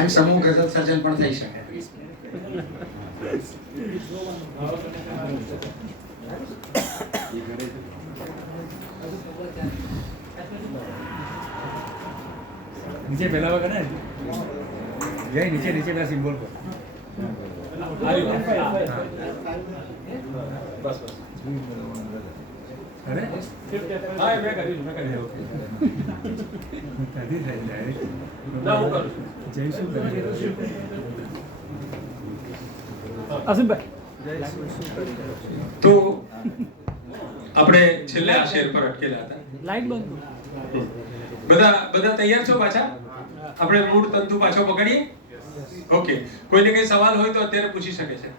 એમ સમૂહ ગઝલ સર્જન પણ થઈ શકે. નીચે પેલા વગર ને જય નીચે પેલા સિમ્બોલ પર બસ અરે હા મેં કરી ઓકે કદી થઈ જાય ના હું કરું જયશું તો આપણે છેલ્લે આ શેર પર અટકેલા હતા. લાઈટ બંધ. બધા તૈયાર છો? પાછા આપણે મૂળ તંતુ પાછો પકડીએ. ઓકે, કોઈને કઈ સવાલ હોય તો અત્યારે પૂછી શકે છે.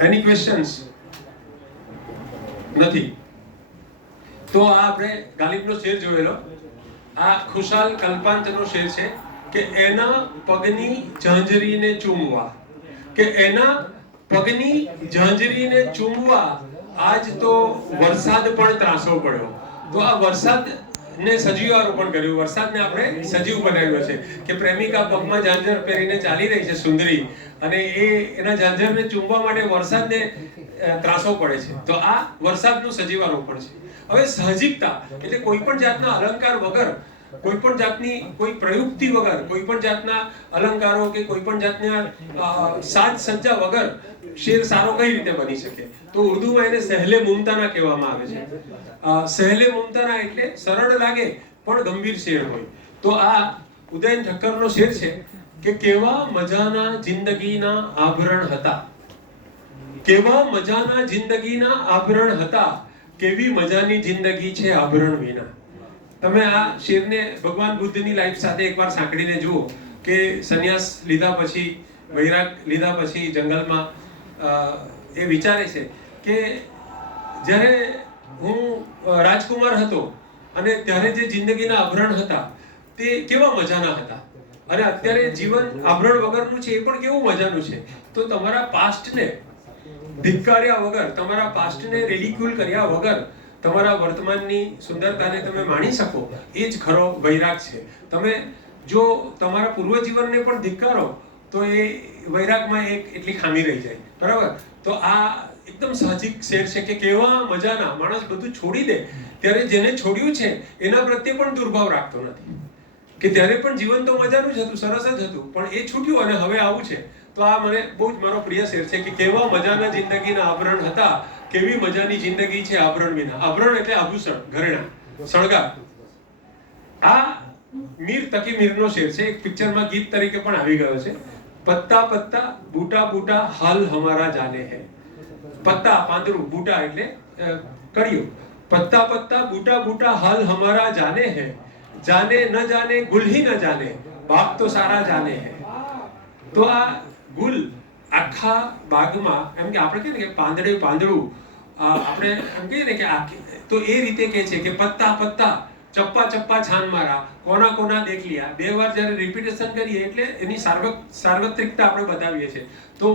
એની ક્વેશ્ચન્સ નથી તો આ આપણે ગાલિબનો શેર જોયેલો. આ ખુશાલ કલ્પાંતનો શેર છે કે એના પગની ઝાંઝરીને ચૂમવા, કે એના પગની ઝાંઝરીને ચૂમવા આજ તો વરસાદ પણ ત્રાસો પડ્યો. તો આ વરસાદ ને સજીવારોપણ કર્યું. વરસાદને આપણે સજીવ બનાવ્યો છે કે પ્રેમિકા પગમાં ઝાંઝર પહેરીને ચાલી રહી છે સુંદરી, અને એના ઝાંઝરને ચૂમવા માટે વરસાદને ત્રાસો પડે છે. તો આ વરસાદનું સજીવારોપણ છે. હવે સાહજિકતા એટલે કોઈ પણ જાતના અલંકાર વગર, કોઈ પણ જાતની કોઈ પ્રયુક્તિ વગર, કોઈ પણ જાતના અલંકારો કે કોઈ પણ જાતના સાજ સજ્જા વગર શેર સારો કઈ રીતે બની શકે? તો ઉર્દુમાં એને સહેલે મુમતાના કહેવામાં આવે છે. સહેલે મુમતાના એટલે સરળ લાગે પણ ગંભીર શેર હોય. તો આ ઉદયન ઠક્કરનો શેર છે કે કેવા મજાના જિંદગીના આભરણ હતા, કેવા મજાના જિંદગીના આભરણ હતા, કેવી મજાની જિંદગી છે આભરણ વિના. તમે આ શેરને ભગવાન બુદ્ધની લાઈફ સાથે એકવાર સાંકળીને જુઓ કે સંન્યાસ લીધા પછી, વૈરાગ લીધા પછી જંગલમાં એ વિચારે છે કે જ્યારે હું રાજકુમાર હતો અને ત્યારે જે જિંદગીના આભરણ હતા તે કેવા મજાના હતા, અને અત્યારે જીવન આભરણ વગરનું છે એ પણ કેવું મજાનું છે. તો તમારા પાસ્ટને ધિક્કાર્યા વગર, તમારા પાસ્ટને રેડિક્યુલ કર્યા વગર તમારા વર્તમાનની સુંદરતાને તમે માણી શકો, એ જ ખરો વૈરાગ છે. તમે જો તમારા પૂર્વજીવનને પણ ધિક્કારો તો એ વૈરાગમાં એક એટલી ખામી રહી જાય. બરાબર? તો આ એકદમ સાહજિક શેર છે કે કેવા મજાના. માણસ બધું છોડી દે ત્યારે જેને છોડ્યું છે એના પ્રત્યે પણ દુર્ભાવ રાખતો નથી, કે ત્યારે પણ જીવન તો મજાનું જ હતું, સરસ જ હતું, પણ એ છૂટ્યું અને હવે આવું છે. તો આ મને બહુ જ મારો પ્રિય શેર છે કે કેવા મજાના જિંદગીના આભરણ હતા, કેવી મજાની જિંદગી છે આભરણ વિના. આભરણ એટલે આભૂષણ, ઘરેણા, શણગાર. આ મીર તકી મીરનો શેર છે. એક પિક્ચરમાં ગીત તરીકે પણ આવી ગયો છે. પત્તા પત્તા બૂટા બૂટા હાલ હમારા જાને હૈ. પત્તા પાંદડું, બૂટા એટલે કળિયું. પત્તા પત્તા બૂટા બૂટા હાલ હમારા જાને હૈ, જાને ન જાને ગુલ હી ન જાને, બાગ તો સારા જાને હૈ. તો આ ગુલ આખા બાગમાં, એમ કે આપણે કહીએ ને કે પાંદડે પાંદડું, આપણે એમ કહીએ ને કે તો એ રીતે કહે છે કે પત્તા પત્તા ચપ્પા ચપ્પા છાન મારા, કોના કોના દેખ લિયા. 2 વાર જ્યારે રિપીટેશન કરીએ એટલે એની સાર્વત્રિકતા આપણે બતાવીએ છીએ. તો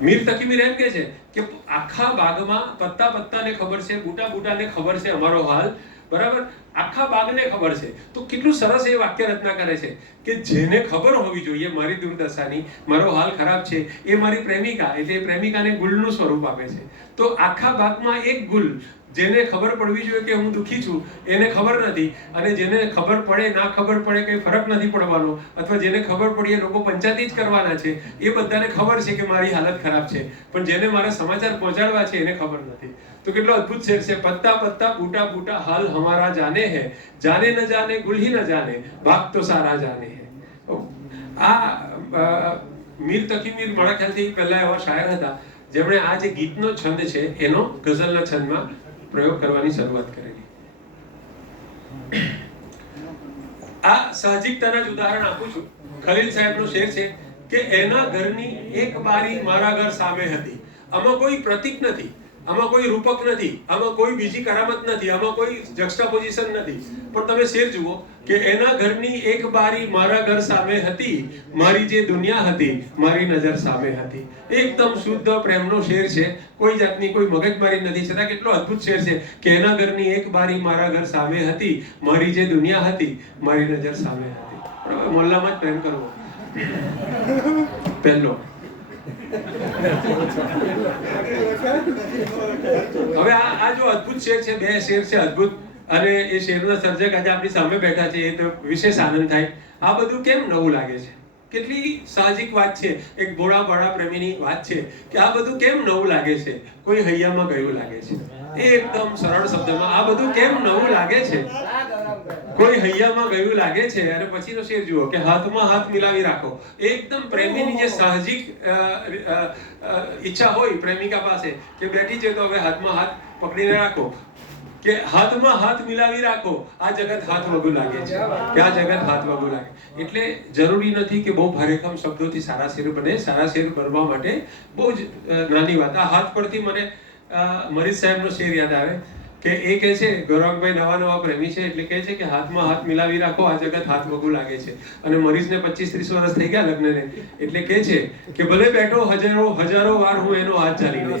મીર તકી મીર એમ કહે છે કે આખા બાગમાં પત્તા પત્તાને ખબર છે, બૂટા બૂટાને ખબર છે અમારો હાલ. બરાબર? આખા બાગને ખબર છે. તો કેટલું સરસ એ વાક્ય રચના કરે છે કે જેને ખબર હોવી જોઈએ મારી દુર્દશાની, મારો હાલ ખરાબ છે, એ મારી પ્રેમિકા, એટલે એ પ્રેમિકાને ગુલનું સ્વરૂપ આપે છે. તો આખા બાગમાં એક ગુલ, જેને ખબર પડવી જોઈએ કે હું દુઃખી છું એને ખબર નથી, અને જેને ખબર પડે ના ખબર પડે કઈ ફરક નથી પડવાનો, અથવા જેને ખબર પડી એ લોકો પંચાયતી જ કરવાના છે, એ બધાને ખબર છે કે મારી હાલત ખરાબ છે, પણ જેને મારા સમાચાર પહોંચાડવા છે એને ખબર નથી. તો કેટલો અદ્ભુત શેર છે. પત્તા પત્તા બૂટા બૂટા હાલ હમારા જાને હૈ, જાને ન જાને ગુલ હી ન જાને, બાગ તો સારા જાને હૈ. આ મીર તકી મીર મારા ખ્યાલથી પહેલા એવા શાયર હતા જેમણે આ જે ગીતનો છંદ છે એનો ગઝલના છંદમાં પ્રયોગ કરવાની શરૂઆત કરેલી. આ સાહજિકતાના જ ઉદાહરણ આપું છું. ખલીલ સાહેબનો શેર છે કે એના ઘરની એક બારી મારા ઘર સામે હતી. આમાં કોઈ પ્રતીક નથી, આમાં કોઈ રૂપક નથી, આમાં કોઈ બીજી કરામત નથી, આમાં કોઈ જક્સ્ટાપોઝિશન નથી, પણ તમે શેર જુઓ કે એના ઘરની એક બારી મારા ઘર સામે હતી, મારી જે દુનિયા હતી મારી નજર સામે હતી. એકદમ શુદ્ધ પ્રેમનો શેર છે, કોઈ જાતની કોઈ મગજમારી નથી, છતાં કેટલો અદ્ભુત શેર છે કે એના ઘરની એક બારી મારા ઘર સામે હતી, મારી જે દુનિયા હતી મારી નજર સામે હતી. બરાબર, મોહલ્લામાં જ પ્રેમ કરવો પહેલો. હવે આ જો અદ્ભુત શેર છે, 2 શેર છે અદ્ભુત, અને એ શેરના સર્જક આજે આપણી સામે બેઠા છે, એ તો વિશેષ આનંદ થાય. આ બધું કેમ નવું લાગે છે? કેટલી સાહજિક વાત છે, એક ભોળા ભાળા પ્રેમીની વાત છે કે આ બધું કેમ નવું લાગે છે? કોઈ હૈયામાં ગયું લાગે છે, એ એકદમ સરળ શબ્દમાં આ બધું કેમ નવું લાગે છે? કોઈ હૈયામાં ગયું લાગે છે. અને પછીનો શેર જુઓ કે હાથમાં હાથ મિલાવી રાખો. એકદમ પ્રેમીની જે સાહજિક ઈચ્છા હોય પ્રેમિકા પાસે કે બેઠી છે તો હવે હાથમાં હાથ પકડીને રાખો, કે હાથમાં હાથ મિલાવી રાખો. આ જગત હાથ વગું લાગે છે, કે આ જગત હાથ વગું લાગે. એટલે જરૂરી નથી કે બહુ ભારેખમ શબ્દોથી સારા શેર બને. સારા શેર બનવા માટે બહુ જ નાની વાત. આ હાથ પરથી મને મરીઝ સાહેબનો શેર યાદ આવે કે એ કહે છે, ગૌરવભાઈ નવા પ્રેમી છે, એટલે કહે છે કે હાથમાં હાથ મિલાવી રાખો, આ જગત હાથ વગું લાગે છે. અને મરીઝને 25-30 વર્ષ થઈ ગયા લગ્નને, એટલે કહે છે કે ભલે બેઠો હજારો વાર હું એનો હાથ ચાલીને,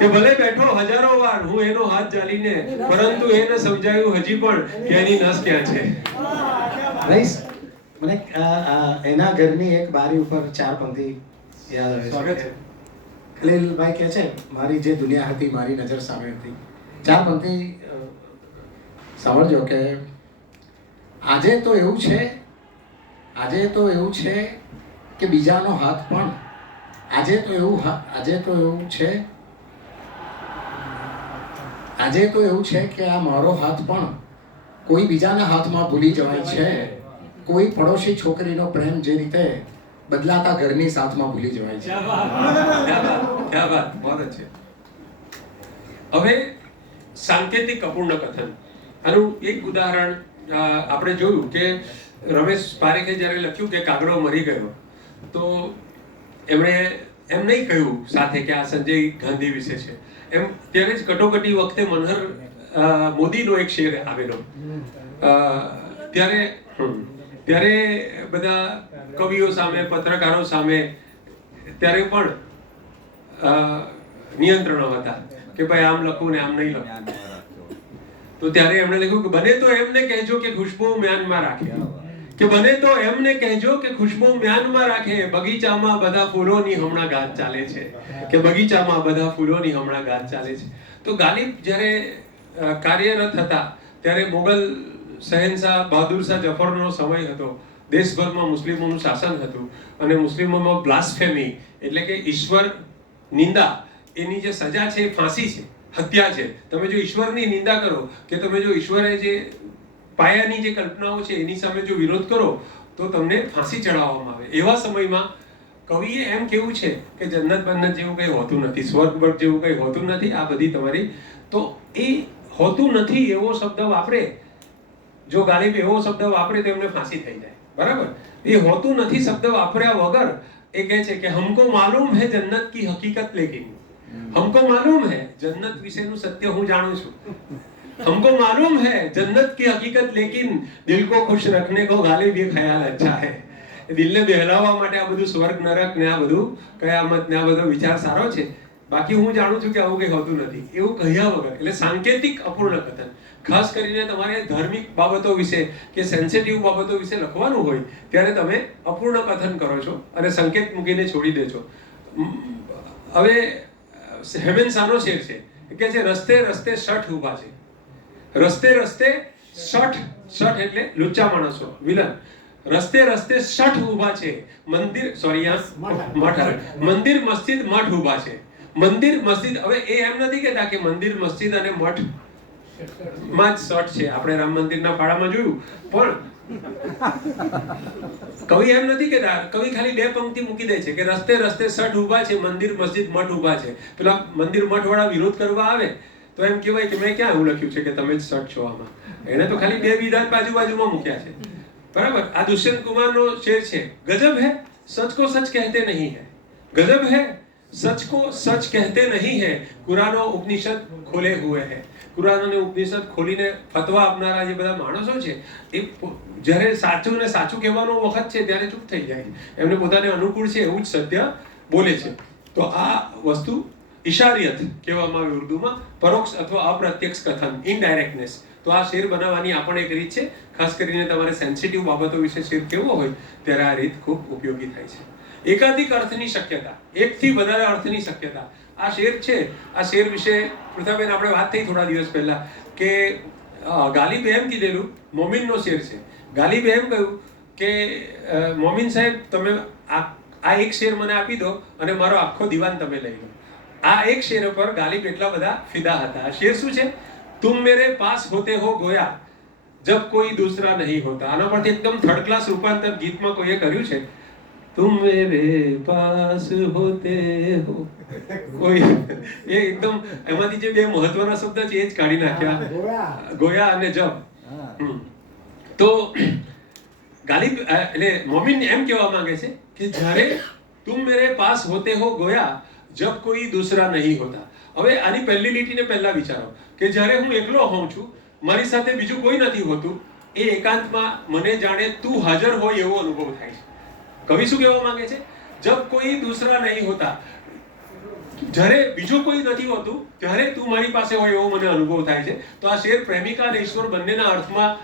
કે ભલે બેઠો હજારો વાર હું એનો હાથ ચાલીને, પરંતુ એને સમજાયું હજી પણ કે એની નસ ક્યાં છે. રઈસ, મને એના ઘરની એક બારી ઉપર 4 પંક્તિ યાદ આવે છે. સ્વાગત છે. ખલીલભાઈ કહે છે, મારી જે દુનિયા હતી મારી નજર સામે હતી. 4 પંક્તિ સાંભળજો કે આજે તો એવું છે કે બીજાનો હાથ પણ, આજે તો એવું છે કે આ મારો હાથ પણ કોઈ બીજાના હાથમાં ભૂલી જવાય છે. કોઈ પડોશી છોકરીનો પ્રેમ જે રીતે બદલાતા ઘરની સાથમાં ભૂલી જવાય છે. ક્યા વાત, બહુ છે. હવે સાંકેતિક અપૂર્ણ કથન, આનું એક ઉદાહરણ આપણે જોયું કે રમેશ પારેખે જ્યારે લખ્યું કે કાગડો મરી ગયો, તો એમણે એમ નહીં કહ્યું સાથે કે આ સંજય ગાંધી વિશે છે. એમ ત્યારે જ કટોકટી વખતે મનહર મોદીનો એક શેર આવેલો. ત્યારે બધા કવિઓ સામે, પત્રકારો સામે ત્યારે પણ નિયંત્રણો હતા કે ભાઈ આમ લખવું ને આમ નહીં લખવું. તો ત્યારે એમણે લખ્યું કે બને તો એમને કહેજો કે ખુશ્બુ મ્યાનમાં રાખે, કે બને તો એમને કહેજો કે ખુશ્બુ મ્યાનમાં રાખે. બગીચામાં બધા ફૂલોની હમણાં ગાત ચાલે છે, કે બગીચામાં બધા ફૂલોની હમણાં ગાત ચાલે છે. તો ગાલિબ જ્યારે કાર્યરત હતા ત્યારે મોગલ શહેનશાહ બહાદુર શાહ જફરનો સમય હતો. દેશભરમાં મુસ્લિમોનું શાસન હતું અને મુસ્લિમોમાં બ્લાસ્ફેમી એટલે કે ઈશ્વર નિંદા, એની જે સજા છે એ ફાંસી છે, હત્યા છે. તમે જો ઈશ્વરની નિંદા કરો, કે તમે જો ઈશ્વરે જે પાયાની જે કલ્પનાઓ છે એની સામે જો વિરોધ કરો તો તમને ફાંસી ચડાવવામાં આવે. એવા સમયમાં કવિએ એમ કેવું છે કે જન્નત બન્નત જેવું કંઈ હોતું નથી, સ્વર્ગ બર્ગ જેવું કંઈ હોતું નથી. આ બધી તમારી, તો એ હોતું નથી એવો શબ્દ વાપરે, જો ગાલિબ એવો શબ્દ વાપરે તો એમને ફાંસી થઈ જાય. બરાબર, એ હોતું નથી શબ્દ વાપર્યા વગર એ કહે છે કે હમકો માલુમ હે જન્નત કી હકીકત, લેકિન हमको मालूम है जन्नत विषयનું સત્ય હું જાણું છું. हमको मालूम है जन्नत की हकीकत, लेकिन दिल को खुश रखने को गालिब ये ख्याल अच्छा है. દિલને બહેલાવવા માટે આ બધું સ્વર્ગ નરક ને આ બધું કયામત ને આ બધો વિચાર સારો છે, બાકી હું જાણું છું કે આવું કંઈ હોતું નથી એવું કહ્યા વગર. એટલે સાંકેતિક અપૂર્ણ કથન, ખાસ કરીને તમારે ધાર્મિક બાબતો વિશે કે સેન્સિટિવ બાબતો વિશે લખવાનું હોય ત્યારે તમે અપૂર્ણ કથન કરો છો અને સંકેત મૂકીને છોડી દે છો. હવે હેમેન શાહનો શેર છે કે છે રસ્તે રસ્તે શઠ ઊભા છે. રસ્તે રસ્તે શઠ એટલે લુચ્ચા માણસો, વિલન. રસ્તે રસ્તે શઠ ઊભા છે. મંદિર મસ્જિદ મઠ ઊભા છે. મંદિર મસ્જિદ, હવે એ એમ નથી કહેતા કે મંદિર મસ્જિદ અને મઠ માં જ શઠ છે. આપણે રામ મંદિરના ફાળામાં જોયું, પણ કવિ એમ નથી કહેતા. કવિ ખાલી 2 પંક્તિ મૂકી દે છે કે રસ્તે રસ્તે શઠ ઊભા છે, મંદિર મસ્જિદ મઠ ઊભા છે. પેલા મંદિર મઠ વાળા વિરોધ કરવા આવે તો એમ કહેવાય કે મેં ક્યાં એવું લખ્યું છે કે તમે જ શઠ છો આમાં. એને તો ખાલી 2 વિધાન બાજુમાં મૂક્યા છે. બરાબર. આ દુષ્યંત કુમારનો શેર છે, ગજબ હે સચ को सच कहते नहीं है, गजब है सच को सच कहते नहीं है. કુરાનો ઉપનિષદ ખોલે હુએ હે. કુરાન અને ઉપનિષદ ખોલીને ફતવા આપનારા જે બધા માણસો છે એ જ્યારે સાચું ને સાચું કહેવાનો વખત છે ત્યારે ચૂપ થઈ જાય. એમને પોતાને અનુકૂળ છે એવું જ સત્ય બોલે છે. તો આ વસ્તુ ઇશારિયત કહેવામાં આવે ઉર્દુમાં, પરોક્ષ અથવા અપ્રત્યક્ષ કથન, ઇનડાયરેક્ટનેસ. તો આ શેર બનાવવાની આ પણ એક રીત છે. ખાસ કરીને તમારે સેન્સિટિવ બાબતો વિશે શેર કહેવો હોય ત્યારે આ રીત ખૂબ ઉપયોગી થાય છે. એકાધિક અર્થની શક્યતા, એકથી વધારે અર્થની શક્યતા, આ શેર છે. આ શેર વિશે પૃથાબેન આપણે વાત થઈ થોડા દિવસ પહેલા કે ગાલિબે એમ કીધેલું, મોમીનનો શેર છે. ગાલિબે એમ કહ્યું કે મોમીન સાહેબ તમે આ એક શેર મને આપી દો અને મારો આખો દીવાન તમે લઈ લો. આ એક શેર પર ગાલિબ એટલા બધા ફિદા હતા. આ શેર શું છે? તુમ મેરે પાસ હોતે હો ગોયા જબ કોઈ દૂસરા નહીં હોતા. આના પરથી એકદમ થર્ડ ક્લાસ રૂપાંતર ગીતમાં કોઈએ કર્યું છે. તુમ મેરે પાસ હોતે હો કોઈ, એ એકદમ એમાંથી જે બે મહત્વના શબ્દ છે એ જ કાઢી નાખ્યા, ગોયા અને જબ. તો ગાલિબ એટલે મોમિન એમ કહેવા માંગે છે કે જ્યારે તુમ મેરે પાસ હોતે હો ગોયા જબ કોઈ દૂસરા નહીં હોતા. હવે આની પહેલી લીટીને પહેલા વિચારો કે જ્યારે હું એકલો હોઉં છું, મારી સાથે બીજું કોઈ નથી હોતું, એ એકાંતમાં મને જાણે તું હાજર હોય એવો અનુભવ થાય છે. કવિ શું કહેવા માંગે છે? જબ કોઈ દૂસરા નહીં હોતા, જ્યારે બીજું કોઈ નથી હોતું ત્યારે તું મારી પાસે હોય એવો મને અનુભવ થાય છે. તો આ શેર પ્રેમિકા અને ઈશ્વર બંનેના અર્થમાં,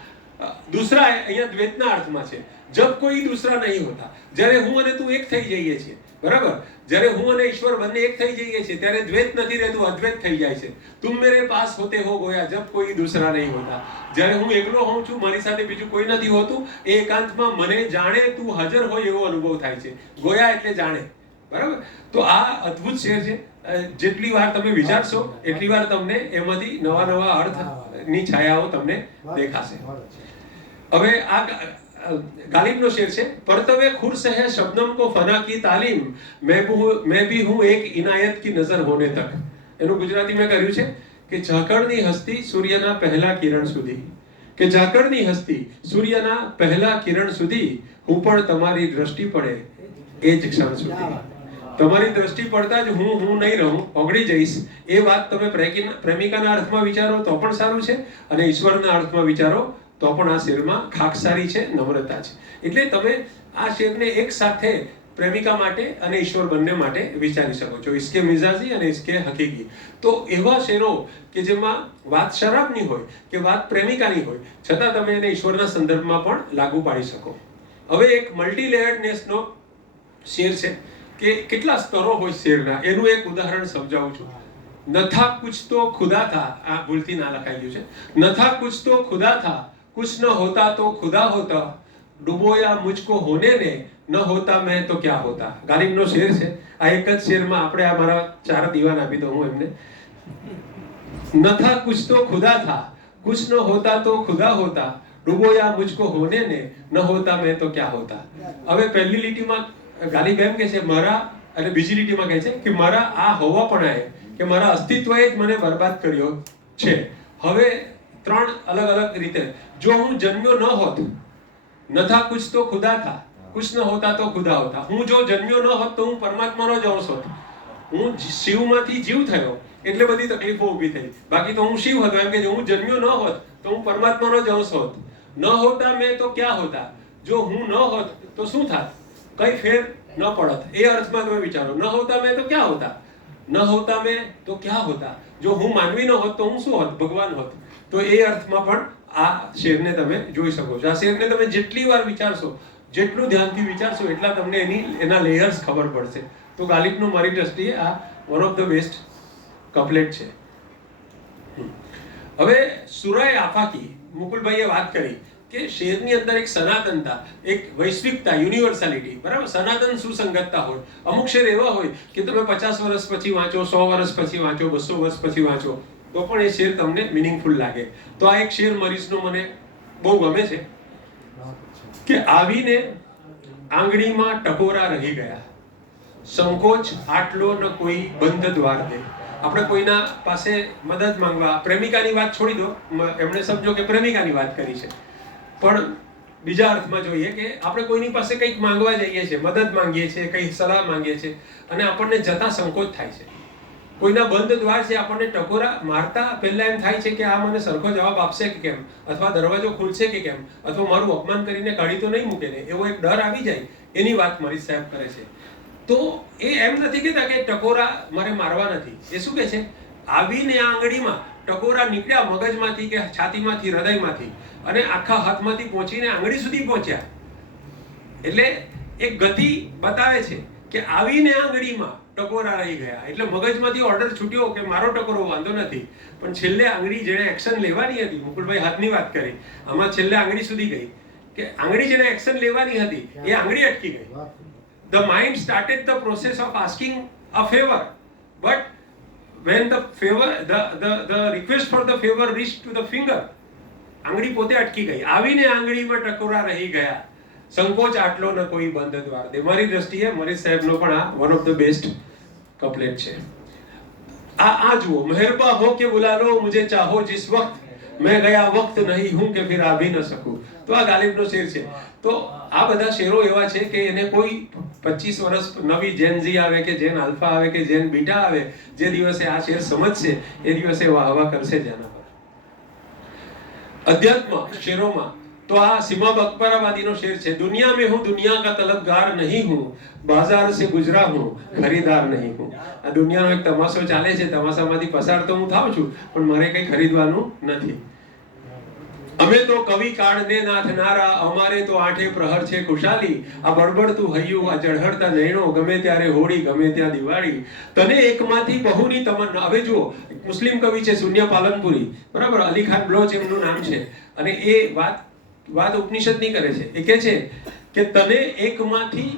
દૂસરા અહીંયા દ્વૈતના અર્થમાં છે. જબ કોઈ દૂસરા નહીં હોતા, જ્યારે હું અને તું એક થઈ જઈએ છીએ, બરાબર, જ્યારે હું અને ઈશ્વર બંને એક થઈ જઈએ છીએ ત્યારે દ્વૈત નથી રહેતું, અદ્વૈત થઈ જાય છે. તુમ મેરે પાસ હોતે હો ગોયા જબ કોઈ દૂસરા નહીં હોતા, જ્યારે હું એકલો હોઉં છું, મારી સાથે બીજું કોઈ નથી હોતું, એ એકાંતમાં મને જાણે તું હાજર હોય એવો અનુભવ થાય છે. ગોયા એટલે જાણે, બરાબર. તો આ અદ્ભુત શેર છે. જેટલી વાર તમે વિચારશો એટલી વાર તમને એમાંથી નવા નવા અર્થની છાયાઓ તમને દેખાશે. હવે આ गालिब शेर છે. परतवे खुर्स है शबनम को फना की तालीम, मैं भी हूँ एक इनायत की नजर होने तक. એનું ગુજરાતી મેં કર્યું છે કે ઝાકળની હસ્તી સૂર્યના પહેલા કિરણ સુધી, કે ઝાકળની હસ્તી સૂર્યના પહેલા કિરણ સુધી, હું પણ તમારી દ્રષ્ટિ પડે એ જ ક્ષણ સુધી. તમારી દ્રષ્ટિ પડતા જ હું નહીં રહું, ઓગળી જઈશ. એ વાત તમે પ્રેમિકાના અર્થમાં વિચારો તો પણ સારું છે, અને ઈશ્વરના અર્થમાં વિચારો તો પણ આ શેરમાં ખાકસારી છે, નમ્રતા છે. એટલે તમે આ શેરને એક સાથે પ્રેમિકા માટે અને ઈશ્વર બંને માટે વિચારી શકો છો. ઇસકે મિજાજી અને ઇસકે હકીકી. તો એવા શેરો કે જેમાં વાત શરાબની હોય કે વાત પ્રેમિકાની હોય, છતાં તમે એને ઈશ્વરના સંદર્ભમાં પણ લાગુ પાડી શકો. હવે એક મલ્ટી લેયર્ડનેસનો શેર છે કે કેટલા સ્તરો હોય શેરના, એનું એક ઉદાહરણ સમજાવું છું. નથા કુછ તો ખુદા થા, આ ભૂલથી ના લખાઈ ગયું છે. નથા કુછ તો ખુદા થા, कुछ न होता तो खुदा होता, डुबोया मुझको होने ने, न होता मैं तो क्या होता. ગાલિબનો શેર છે. આ એક જ શેરમાં આપણે આ મારા 4 દીવાન આપી દઉં હું એમને. न था कुछ तो खुदा था, कुछ न होता तो खुदा होता, डुबोया मुझको होने ने, न होता मैं तो क्या होता. હવે પહેલી લીટીમાં ગાલિબ એમ કહે છે મારા, અને બીજી લીટીમાં કહે છે કે મારા આ હોવાપણાએ કે મારા અસ્તિત્વએ જ મને બરબાદ કર્યો છે. હવે ત્રણ અલગ અલગ રીતે, જો હું જન્મ્યો ન હોત, ન થા કુછ તો ખુદા થા, કુછ ન હોતા તો ખુદા હોતા. હું જો જન્મ્યો ન હોત તો હું પરમાત્માનો જ અંશ હોત. હું શિવમાંથી જીવ થયો એટલે બધી તકલીફો ઊભી થઈ, બાકી તો હું શિવ હતો. એમ કે હું જન્મ્યો ન હોત તો હું પરમાત્માનો જ અંશ હોત. ન હોતા મેં તો ક્યાં હોતા, જો હું ન હોત તો શું થાત, કઈ ફેર ન પડત. એ અર્થમાં તમે વિચારો. ન હોતા મેં તો ક્યાં હોતા, ન હોતા મેં તો ક્યાં હોતા. જો હું માનવી ન હોત તો હું શું હોત, ભગવાન હોત. તો એ અર્થમાં પણ આ શેરને તમે જોઈ શકો છો. આ શેરને તમે જેટલી વાર વિચારશો, જેટલું ધ્યાનથી વિચારશો, એટલા તમને એના લેયર્સ ખબર પડશે. તો ગાલિબનું મારી દ્રષ્ટિએ આ one of the best couplet છે. હવે સુરાય આફાકી, મુકુલભાઈએ વાત કરી કે શેરની અંદર એક સનાતનતા, એક વૈશ્વિકતા, યુનિવર્સાલિટી, બરાબર. સનાતન સુસંગતતા હોય. અમુક શેર એવા હોય કે તમે 50 વર્ષ પછી વાંચો, 100 વર્ષ પછી વાંચો, 200 વર્ષ પછી વાંચો તો પણ એ શેર તમને મિનિંગફુલ લાગે. તો આ એક શેર મરીઝનો મને બહુ ગમે છે કે આવીને આંગળીમાં ટકોરા રહી ગયા, સંકોચ આટલો ન કોઈ બંધ દ્વાર દે. આપણે કોઈના પાસે મદદ માંગવા, પ્રેમિકાની વાત છોડી દો, એમણે સમજો કે પ્રેમિકાની વાત કરી છે, પણ બીજા અર્થમાં જોઈએ કે આપણે કોઈની પાસે કંઈક માંગવા જઈએ છીએ, મદદ માંગીએ છીએ, કંઈક સલાહ માંગીએ છીએ, અને આપણને જતા સંકોચ થાય છે. કોઈના બંધ દ્વાર છે, આપણને ટકોરા મારતા પહેલા એમ થાય છે કે આ મને સરખો જવાબ આપશે કે કેમ, અથવા દરવાજો ખુલશે કે કેમ, અથવા મારું અપમાન કરીને કાઢી તો નહીં મૂકે ને, એવો એક ડર આવી જાય. એની વાત મરીઝ સાહેબ કરે છે. તો એ એમ નથી કહેતા કે ટકોરા મારે મારવા નથી. એ શું કહે છે, આવીને આંગળીમાં ટકોરા નીકળ્યા મગજમાંથી કે છાતીમાંથી, હૃદયમાંથી અને આખા હાથમાંથી પહોંચીને આંગળી સુધી પહોંચ્યા. એટલે એક ગતિ બતાવે છે કે આવીને આંગળીમાં ટકોરા રહી ગયા. એટલે મગજમાંથી ઓર્ડર છૂટ્યો કે મારો ટકોરો વાંધો નથી, પણ છેલ્લે આંગળી જેણે એક્શન લેવાની હતી, મુકુલભાઈ હાથની વાત કરી, આમાં છેલ્લે આંગળી સુધી ગઈ કે આંગળી જેણે એક્શન લેવાની હતી એ આંગળી અટકી ગઈ. The mind started the process of asking a favor, but when the favor, the request for the favor reached to the finger, આંગળી પોતે અટકી ગઈ. આવીને આંગળીમાં ટકોરા રહી ગયા. સંકોચ આટલો ન કોઈ બંધ દ્વાર દે. મારી દ્રષ્ટિએ મરીજ સાહેબનો પણ આ one of the best couplet છે. આ જુઓ, મહેરબા હો કે બુલા લો મુझे ચાહો जिस वक्त मैं गया वक्त नहीं हूं કે फिर आ भी न सकूं. તો આ ગાલિબનો શેર છે. તો આ બધા શેરો એવા છે કે એને કોઈ 25 વર્ષ નવી જેન ઝી આવે કે જેન આલ્ફા આવે કે જેન બીટા આવે, જે દિવસે આ શેર સમજશે એ દિવસે વાહવા કરશે જ આના પર. અધ્યાત્મ શેરોમાં તો આ સીમા અકબરાબાદીનો શેર છે. દુનિયા में हूं दुनिया का तलबगार नहीं हूं, बाजार से गुजरा हूं खरीदार नहीं हूं. આ દુનિયાનો એક તમાશો ચાલે છે, તમાશામાંથી પસાર તો હું થાઉં છું, પણ મારે કંઈ ખરીદવાનું નથી. અમે તો કવિ કાળને નાથનારા, અમારે તો આઠે પ્રહર છે ખુશાલી. આ બળબડતું હૈયું, આ ઝળહળતા નૈણો, ગમે ત્યારે હોળી ગમે ત્યાં દિવાળી. તને એકમાંથી બહુની તમન્ના. હવે જુઓ, મુસ્લિમ કવિ છે શૂન્ય પાલનપુરી, બરાબર, અલી ખાન બ્લોચ એમનું નામ છે, અને એ વાત ઉપનિષદની કરે છે. એ કહે છે કે તને એકમાંથી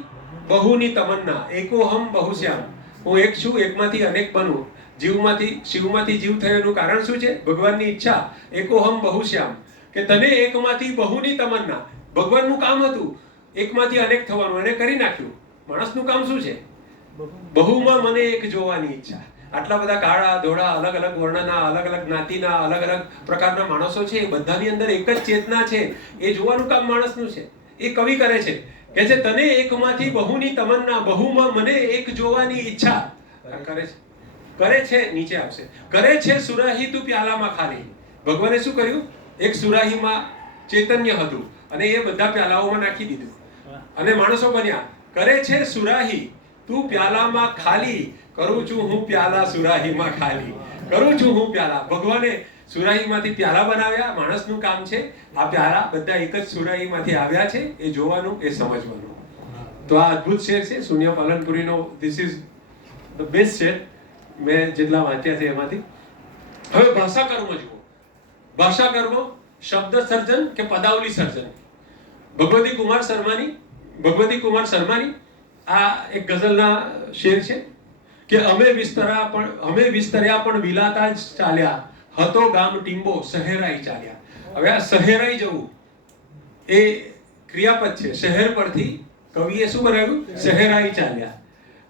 બહુની તમન્ના, એકોહમ બહુશ્યામ. હું એક છું, એકમાંથી અનેક બનવું. શિવમાંથી જીવ થયાનું કારણ શું છે? ભગવાનની ઈચ્છા. એકોહમ બહુશ્યામ, કે તને એકમાંથી બહુની તમન્ના. ભગવાનનું કામ હતું એકમાંથી અનેક થવાનું, એને કરી નાખ્યું. માણસનું કામ શું છે? બહુમાં મને એક જોવાની ઈચ્છા. આટલા બધા કાળા ધોળા, અલગ અલગ વર્ણના, અલગ અલગ જ્ઞાતિના, અલગ અલગ પ્રકારના માણસો છે, એ બધાની અંદર એક જ ચેતના છે. એ જોવાનું કામ માણસનું છે. એ કવિ કરે છે, કે છે તને એકમાંથી બહુની તમન્ના, બહુમાં મને એક જોવાની ઈચ્છા. કરે છે નીચે આવશે. કરે છે સુરાહી તું પ્યાલામાં ખાલી. ભગવાને શું કર્યું? એક સુરાહીમાં ચૈતન્ય હતું અને એ બધા પ્યાલાઓમાં નાખી દીધું અને માણસો બન્યા. કરે છે સુરાહી તું પ્યાલામાં ખાલી, કરું છું હું પ્યાલા સુરાહીમાં ખાલી. કરું છું હું પ્યાલા. ભગવાને સુરાહીમાંથી પ્યાલા બનાવ્યા. માણસનું કામ છે આ પ્યાલા બધા એક જ સુરાહીમાંથી આવ્યા છે, એ જોવાનું, એ સમજવાનું. તો આ અદ્ભુત શેર છે શૂન્ય પાલનપુરીનો. ધીસ ઇઝ ધ બેસ્ટ શેર મેં જેટલા વાંચ્યા છે એમાંથી. હવે ભાષા કર્મ જુઓ. ભાષા કર્મ, શબ્દ સર્જન કે પદાવલી સર્જન. ભગવતી કુમાર શર્માની આ એક ગઝલના શેર છે કે અમે વિસ્તર્યા પણ વિલાતા જ ચાલ્યા, હતો ગામ ટીંબો સહેરાઈ ચાલ્યા. હવે આ સહેરાઈ જવું એ ક્રિયાપદ છે. શહેર પરથી કવિએ શું બનાવ્યું? સહેરાઈ ચાલ્યા.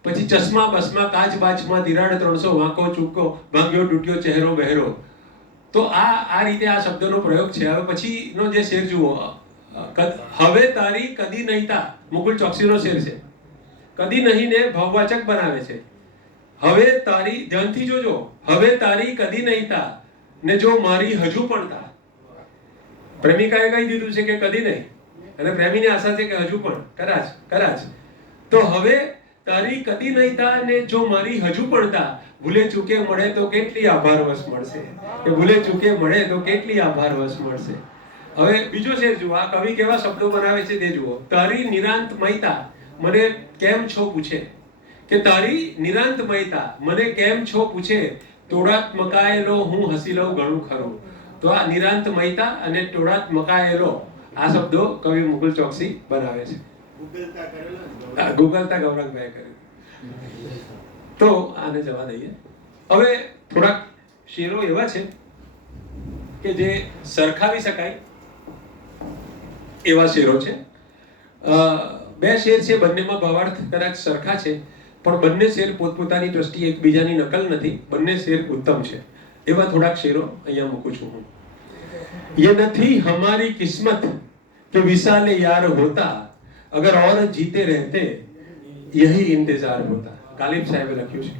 પછી ચશ્મા બસમાં કાચ બાચમાં તિરાડ 300 વાંકો ચૂકો, ભાંગ્યો તૂટ્યો ચહેરો બહેરો. તો આ રીતે આ શબ્દનો પ્રયોગ છે. હવે પછીનો જે શેર જુઓ, હવે તારી કદી નહીતા, મુકુલ ચોકસીનો શેર છે. કદી નહીં ને ભાવવાચક બનાવે છે. હવે તારી, ધ્યાનથી જોજો, હવે તારી કદી નહીતા ને જો મારી હજુ પણ તા. પ્રેમિકાએ કહી દીધું છે કે કદી નહીં, અને પ્રેમીની આશા છે કે હજુ પણ કદાચ. તો હવે તારી કદી નહીતા ને જો મારી હજુ પણ તા, ભૂલે ચૂકે મળે તો કેટલી આભારવશ મળશે. કે ભૂલે ચૂકે મળે તો કેટલી આભારવશ મળશે. હવે બીજો શેર જુઓ, આ કવિ કેવા શબ્દો બનાવે છે તે જુઓ. તારી નિરાંતમયતા મને કેમ છો પૂછે, કે તારી નિરાંતમયતા મને કેમ છો પૂછે, તોડાત મકાયેલો હું હસી લઉં ઘણું ખરું. તો આ નિરાંતમયતા અને તોડાત મકાયેલો આ શબ્દો કવિ મુકુલ ચોકસી બનાવે છે. ગૂગલતા ગૌરંગભાઈ કર્યું. તો આને જવા દઈએ. હવે થોડાક શેરો એવા છે કે જે સરખાવી શકાય એવા શેરો છે. બે શેર છે, બંનેમાં ભાવાર્થ કદાચ સરખા છે, પણ બંને શેર પોતપોતાની દ્રષ્ટિએ એકબીજાની નકલ નથી. બંને શેર ઉત્તમ છે. એવા થોડાક શેરો અહીંયા મૂકું છું હું. ये નથી हमारी किस्मत કે વિશાલે યાર હોતા, અગર और जीते रहते यही इंतजार होता. ગાલિબ સાહેબે લખ્યું છે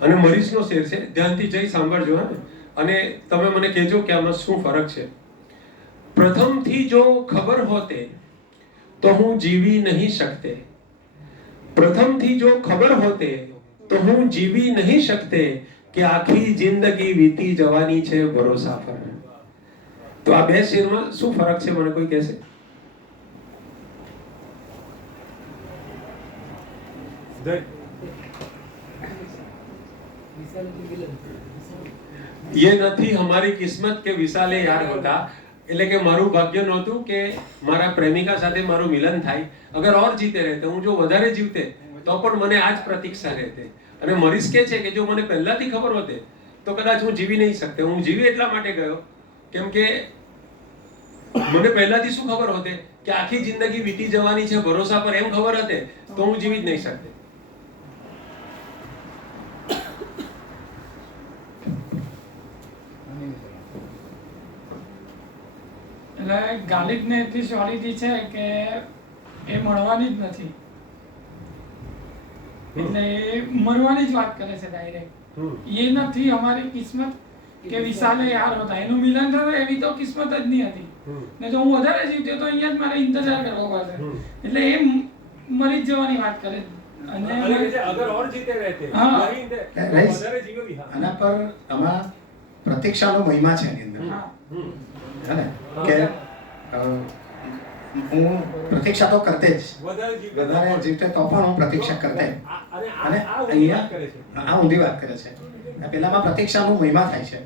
અને મરીઝનો શેર છે. ધ્યાનથી જઈ સાંભળજો હા, અને તમે મને કહેજો કે આમાં શું ફરક છે. પ્રથમથી જો ખબર હોતે તો હું જીવી નહીં શકતે. પ્રથમથી જો ખબર હોતે તો હું જીવી નહીં શકતે. કે આખી જિંદગી વીતી જવાની છે ભરોસા પર. તો આ બે શેરમાં શું ફરક છે, મને કોઈ કહેશે? ये નથી हमारी किस्मत કે વિશાલે યાર હોતા, એટલે કે મારું ભાગ્ય નહોતું કે મારા પ્રેમિકા સાથે મારું મિલન થાય. અગર ઓર જીતે રહેતે, હું જો વધારે જીવતે તો પણ મને આ જ પ્રતીક્ષા રહેતે. અને મરીસ કે છે કે જો મને પહેલાથી ખબર હોતે તો કદાચ હું જીવી નહીં શકતે. હું જીવી એટલા માટે ગયો કેમ કે મને પહેલાથી શું ખબર હોતે કે આખી જિંદગી વીતી જવાની છે ભરોસા પર, એમ ખબર હતે તો હું જીવી જ નહીં શકતે. એટલે ગાલિબને એટલી શ્યોરિટી છે કે એ મળવાની જ નથી, એટલે એ મરવાની જ વાત કરે છે ડાયરેક્ટ. એ નથી અમારી કિસ્મત કે વિશાલે યાર હોતા, એનું મિલન થયું એવી તો કિસ્મત જ નહીં હતી. ને જો હું વધારે જીવતો તો અહીંયા જ મારે ઇંતજાર કરવો પડશે. એટલે એ મરી જ જવાની વાત કરે. અને અગર ઓર જીતે રહેતે હા. વધારે જીવી. આના પર આમાં પ્રતીક્ષાનો મહિમા છે એની અંદર. હા, છે ને કે હું પ્રતીક્ષા તો કરતે જ, વધારે જીવતે તો પણ હું પ્રતીક્ષા કરતે. અને અહીંયા આ ઊંધી વાત કરે છે. પેલામાં પ્રતીક્ષાનું મહિમા થાય છે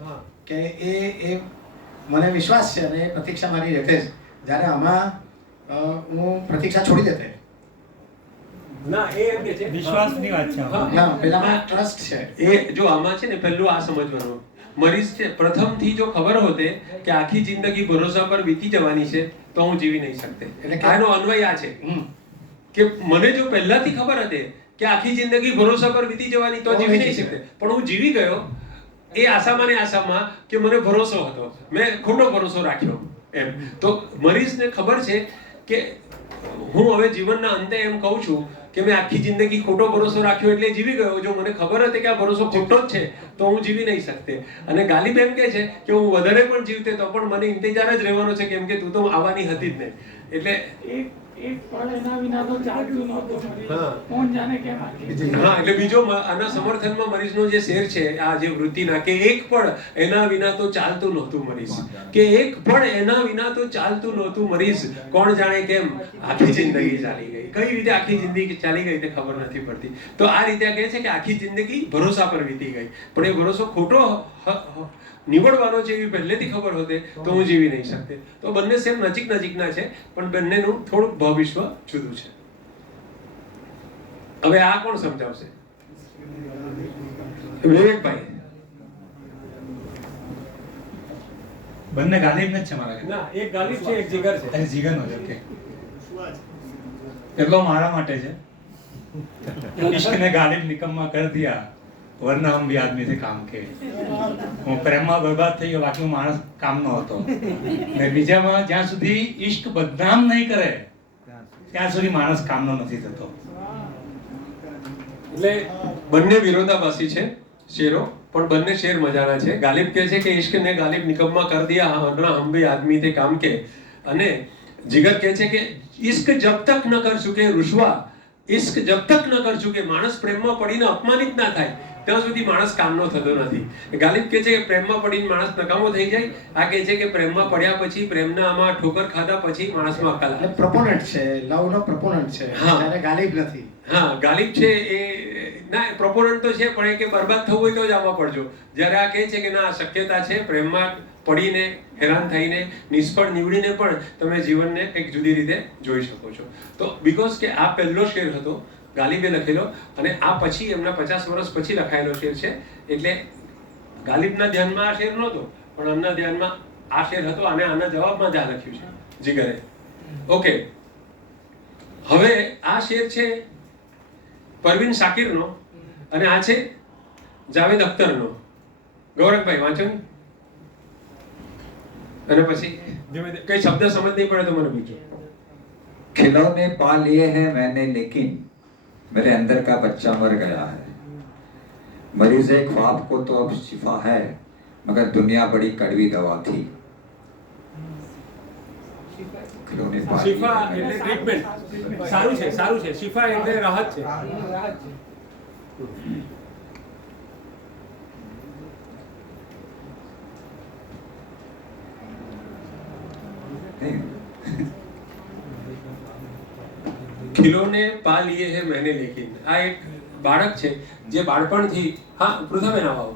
કે એ મને વિશ્વાસ છે અને એ પ્રતીક્ષા મારી રહેતે જ. જ્યારે આમાં હું પ્રતીક્ષા છોડી દેતે. ના, એ એમ કે છે વિશ્વાસની વાત છે આમાં. ના, પેલામાં ટ્રસ્ટ છે. એ જો આમાં છે ને પહેલું આ સમજવાનું, મરીઝ છે પ્રથમથી જો ખબર હોતે કે આખી જિંદગી ભરોસા પર વીતી જવાની છે તો હું જીવી નહીં શકતે. એટલે આનો અન્વય આ છે કે મને જો પહેલાથી ખબર હતી કે આખી જિંદગી ભરોસા પર વીતી જવાની તો જીવી નહીં શકતે, પણ હું જીવી ગયો એ આશામાં ને આશામાં કે મને ભરોસો હતો, મેં ખોટો ભરોસો રાખ્યો એમ. તો મરીઝને ખબર છે કે હું હવે જીવનના અંતે એમ કહું છું કે મેં આખી જિંદગી ખોટો ભરોસો રાખ્યો એટલે જીવી ગયો. જો મને ખબર હતી કે આ ભરોસો ખોટો જ છે તો હું જીવી નહીં શકતે. અને ગાલિબ એમ કે છે કે હું વધારે પણ જીવતે તો પણ મને ઇંતજાર જ રહેવાનો છે કેમ કે તું તો આવવાની હતી જ નહીં. એટલે એક પળ એના વિના તો ચાલતું નહોતું. કોણ જાણે કેમ આખી. હા, એટલે બીજો આના સમર્થનમાં મરીઝનો જે શેર છે આ જે વૃત્તિના કે એક પળ એના વિના તો ચાલતું નહોતું મરીઝ, કે એક પળ એના વિના તો ચાલતું નહોતું મરીઝ, કોણ જાણે કેમ આખી જિંદગી ચાલી ગઈ. કઈ રીતે આખી જિંદગી ચાલી ગઈ તે ખબર નથી પડતી. તો આ રીતે કહે છે કે આખી જિંદગી ભરોસા પર વીતી ગઈ, પણ એ ભરોસો ખોટો નિવડવાનો છે એવી પહેલેથી ખબર હોતે તો હું જીવી નહીં શકતે. તો બંને સેમ નજીક નજીકના છે પણ બંનેનું થોડુંક ભવિષ્ય જુદું છે. હવે આ કોણ સમજાવશે? વિવેકભાઈ. બંને ગાલિબ જ છે મારા ઘરે. ના, એક ગાલિબ છે, એક જીગર છે. અને જીગરનો છે. ઓકે, એટલો મારા માટે છે. इश्क ने गालिब निकम्मा कर दिया वरना हम भी आदमी से काम के. હું પ્રેમમાં બરબાદ થઈ ગયો, બાકી હું માણસ કામનો હતો. ને બીજામાં જ્યાં સુધી ઇશ્ક બદનામ નહીં કરે ત્યાં સુધી માણસ કામનો નથી થતો. એટલે બંને વિરોધાભાસી છે શેરો, પણ બંને શેર મજાના છે. ગાલિબ કહે છે કે ઇશ્ક ને ગાલિબ નિકમ્મા કર દિયા વરના હમ ભી આદમી થે કામ કે. અને જીગર કહે છે કે ઇશ્ક જબ તક ન કર ચુકે रुश्वा, ઇશ્ક જબ તક ન કર ચુકે, માણસ પ્રેમમાં પડીને અપમાનિત ના થાય ત્યાં સુધી માણસ કામનો થતો નથી. ગાલિબ કહે છે કે પ્રેમમાં પડીને માણસ નકામો થઈ જાય. આ કહે છે કે પ્રેમમાં પડ્યા પછી, પ્રેમના આમાં ઠોકર ખાધા પછી માણસમાં અકલ આવે. એટલે પ્રપોનન્ટ છે, લવનો પ્રપોનન્ટ છે. હા. જ્યારે ગાલિબ નથી. હા, ગાલિબ છે એ ના પ્રોપોનન્ટ તો છે પણ એ કે બરબાદ થવું હોય તો જ આમાં પડજો. જ્યારે આ કહે છે કે ના શક્યતા છે પ્રેમમાં પડીને હેરાન થઈને નિષ્ફળ નીવડીને પણ તમે જીવનને એક જુદી રીતે જોઈ શકો છો. તો બીકોઝ કે આ પહેલો શેર હતો ગાલિબે લખેલો અને આ પછી એમના 50 વર્ષ પછી લખાયેલો શેર છે. એટલે ગાલિબના ધ્યાનમાં આ શેર નહોતો પણ એમના ધ્યાનમાં આ શેર હતો અને આના જવાબમાં જ આ લખ્યું છે જીગરે. ઓકે, હવે આ શેર છે પરવીન શાકિરનો અને આ છે જાવેદ અખ્તરનો. ગૌરવભાઈ વાંચો ને, અને પછી કઈ શબ્દ સમજ નહીં પડે તો મને પૂછો. खिलौने पा लिए हैं मैंने लेकिन मेरे अंदर का बच्चा मर गया है. मरीज़ ख्वाब को तो अब शिफा है मगर दुनिया बड़ी कड़वी दवा थी. खिलौने पा लिए શિફા हैं એટલે ટ્રીટમેન્ટ. સારું છે, સારું છે. શિફા એટલે રાહત છે. ખિલોને પા લીએ હે મેને લેકિન. આ એક બાળક છે જે બાળપણથી, હા પૃથાબેન આવો.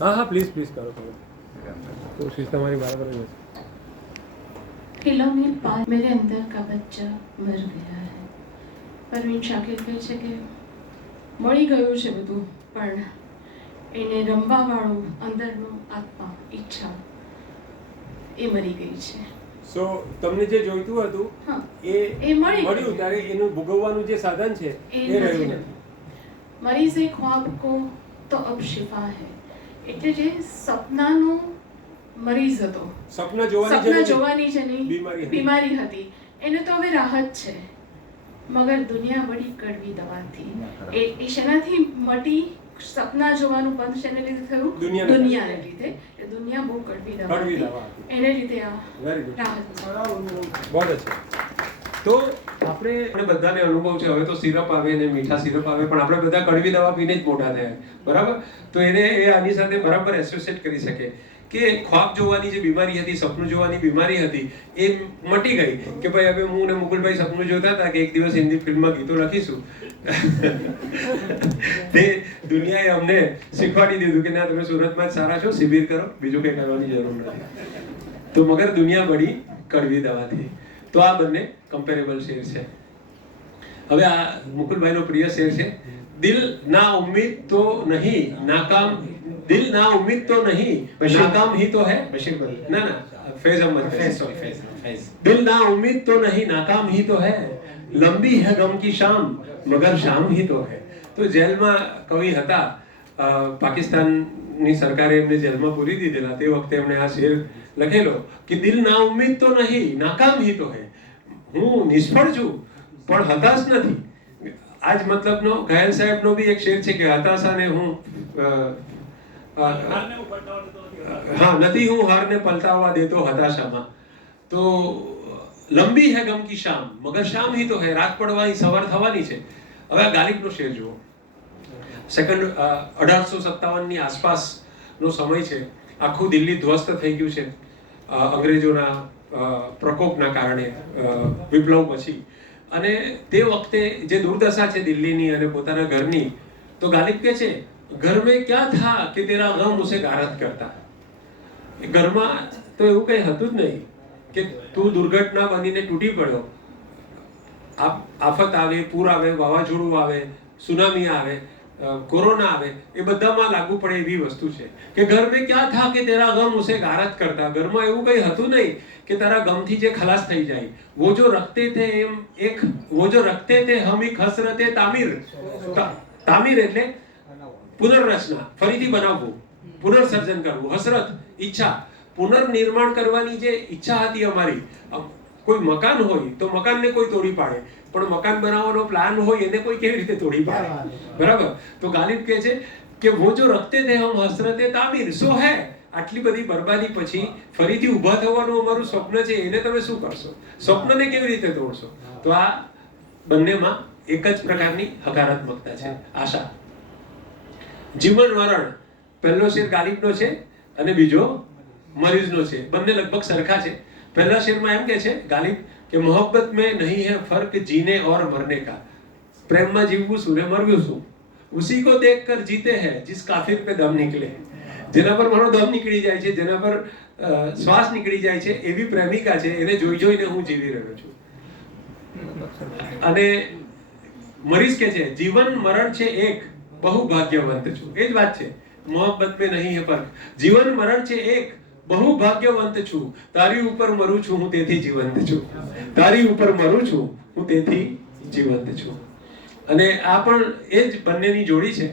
હા પ્લીઝ કરો કોશિશ તમારી બરાબર જ છે. खिलौने पाल मेरे अंदर का बच्चा मर गया है. પરવીન શાકિર કહે છે કે મળી ગયું છે બધું, પણ એને રમવાવાળું અંદરનો આત્મા, ઈચ્છા એ મરી ગઈ છે. સો તમને જે જોઈતું હતું હા, એ એ મળ્યું, ત્યારે એનું ભોગવવાનું જે સાધન છે એ રહ્યું નથી. મરીઝ એ ખ્વાબ કો તો અબ શિફા હૈ. એટલે જે સપનાનો મરીઝ હતો, સપના જોવાની જેની બીમારી હતી, એને તો હવે રાહત છે. મગર દુનિયા બડી કડવી દવાથી એ શેનાથી મટી? સપના જોવાનું બંધ શેને લીધે થયું? દુનિયાને લીધે. એ દુનિયા બહુ કડવી દવા, એને લીધે આ રાહત. બહુ અચ્છા. તો આપણે બધાને અનુભવ છે. હવે તો સિરપ આવે ને મીઠા સિરપ આવે, પણ આપણે બધા કડવી દવા પીને જ મોટા થયા, બરાબર? તો એને એ આની સાથે બરાબર એસોસિએટ કરી શકે કે ખ્વાબ જોવાની જે બીમારી હતી, સપનું જોવાની બીમારી હતી, એ મટી ગઈ. કે ભાઈ હવે હું ને મુકુલભાઈ સપનું જોતા હતા કે એક દિવસ હિન્દી ફિલ્મમાં ગીતો લખીશું. તે દુનિયાએ અમને શીખવાડી દીધું કે ના, તમે સુરતમાં જ સારા છો, શિબિર કરો, બીજું કંઈ કરવાની જરૂર નથી. તો મગર દુનિયા બડી કડવી દવાથી. તો આ બંને કમ્પેરેબલ શેર છે. હવે આ મુકુલભાઈનો પ્રિય શેર છે. દિલ ના ઉમ્મીદ તો નહીં નાકામ, દિલ ના ઉમ્મીદ તો નહીં નાકામ ही तो है. બશીરભાઈ, ના ફૈઝ અહમદ, ફૈઝ. दिल ना उम्मीद तो नहीं नाकाम ही तो है, लंबी है गम की शाम मगर शाम ही तो है. તો જેલમાં કવિ હતા, પાકિસ્તાનની સરકારે એમને જેલમાં પૂરી દીધેલા. તે વખતે એમણે આ શેર લખેલો કે દિલ ના ઉમ્મીદ તો નહીં નાકામ ही तो है. હું નિષ્ફળ છું પણ હતાશ નથી. આજ મતલબનો ઘાયલ સાહેબનો બી એક શેર છે કે હતાશાને હું નથી હું હારને પલટાવવા દેતો હતાશામાં. તો લંબી હે ગમ કી શામ મગર શામ ही तो है. રાત પડવાની સવાર થવાની છે. હવે આ ગાલિબનો શેર જુઓ. સેકન્ડ 1857 ની આસપાસનો સમય છે. આખું દિલ્હી ધ્વસ્ત થઈ ગયું છે અંગ્રેજોના પ્રકોપના કારણે, વિપ્લવ પછી. અને તે વખતે જે દુર્દશા છે દિલ્હીની અને પોતાના ઘરની, તો ગાલિબ કહે છે ઘર મેં ક્યાં થા કે તેરા ગમ ઉસે ગારત કરતા. ઘરમાં તો એવું કંઈ હતું જ નહીં કે તું દુર્ઘટના બનીને તૂટી પડ્યો. આફત આવે, પૂર આવે, વાવાઝોડું આવે, સુનામી આવે, કોરોના આવે, એ બધામાં લાગુ પડે એવી વસ્તુ છે કે ઘર મેં ક્યાં થા કે તેરા ગમ ઉસે ગારત કરતા. ઘરમાં એવું કંઈ હતું નહીં કે તારા ગમથી જે ખલાસ થઈ જાય. वो जो रखते थे वो जो रखते थे हम एक हसरते तामीर. તામીર એટલે પુનર્રચના, ફરીથી બનાવવું, પુનર્સર્જન કરવું. હસરત ઈચ્છા, પુનર્નિર્માણ કરવાની જે ઈચ્છા હતી અમારી. કોઈ મકાન હોય તો મકાનને કોઈ તોડી પાડે, પણ મકાન બનાવવાનો પ્લાન હોય એને કોઈ કેવી રીતે તોડી પાડે? બરાબર. તો ગાલિબ કહે છે કે वो जो रखते थे हम हसरते तामीर સો હે. આટલી બધી બરબાદી પછી ફરીથી ઊભા થવાનું અમારું સ્વપ્ન છે, એને તમે શું કરશો? સ્વપ્નને કેવી રીતે તોડશો? તો આ બંનેમાં એક જ પ્રકારની હકારાત્મકતા છે, આશા. જીવન મરણ, પહેલો શેર ગાલિબનો છે અને બીજો મરીઝનો છે. બંને લગભગ સરખા છે. પહેલા શેરમાં એમ કે છે ગાલિબ કે મોહબ્બત में नहीं है फर्क जीने और मरने का. પ્રેમમાં જીવવું શું ને મરવું શું, उसी को देखकर जीते हैं जिस काफिर पे दम निकले. જેના પર મારો દમ નીકળી જાય છે, જેના પર શ્વાસ નીકળી જાય છે, એવી પ્રેમિકા છે, એને જોઈને હું જીવી રહ્યો છું. અને મરીઝ કે છે જીવન મરણ છે એક, બહુ ભાગ્યવંત છું. એ જ વાત છે, મોહબ્બત में नहीं है फर्क. જીવન મરણ છે એક, બહુ ભાગ્યવંત છું. તારી ઉપર મરું છું હું તેથી જીવંત છું. તારી ઉપર મરું છું હું તેથી જીવંત છું. અને આ પણ એ જ બંનેની જોડી છે.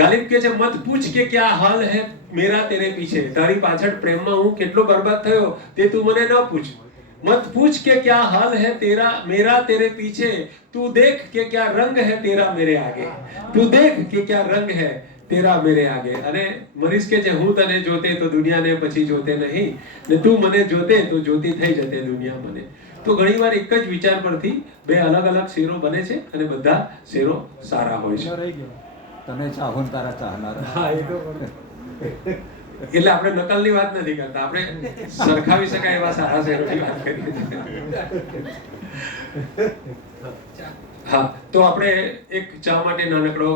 ગાલિબ કે છે મત પૂછ કે ક્યા હાલ હે મેરા તેરે પીછે. તારી પાછળ પ્રેમમાં હું કેટલો બરબાદ થયો તે તું મને ન પૂછ. મત પૂછ કે ક્યા હાલ હે તેરા મેરા તેરે પીછે. તું દેખ કે ક્યા રંગ હે તેરા મેરે આગે. તું દેખ કે ક્યા રંગ હે તેરા મેરે આગે. અને મરીઝ કે છે હું તને જોતે તો દુનિયાને પછી જોતે નહીં, ને તું મને જોતે તો જોતી થઈ જતે દુનિયા મને. તો ઘણીવાર એક જ વિચાર પરથી બે અલગ અલગ શેરો બને છે અને બધા શેરો સારા હોય છે. તને ચાહું તારા ચાહનારા. હા, એ તો એટલે આપણે નકલની વાત નથી કરતા, આપણે સરખાવી શકાય એવા સારા શેરોની વાત કરીએ છીએ. હા, તો આપણે એક ચા માટે નાનકડો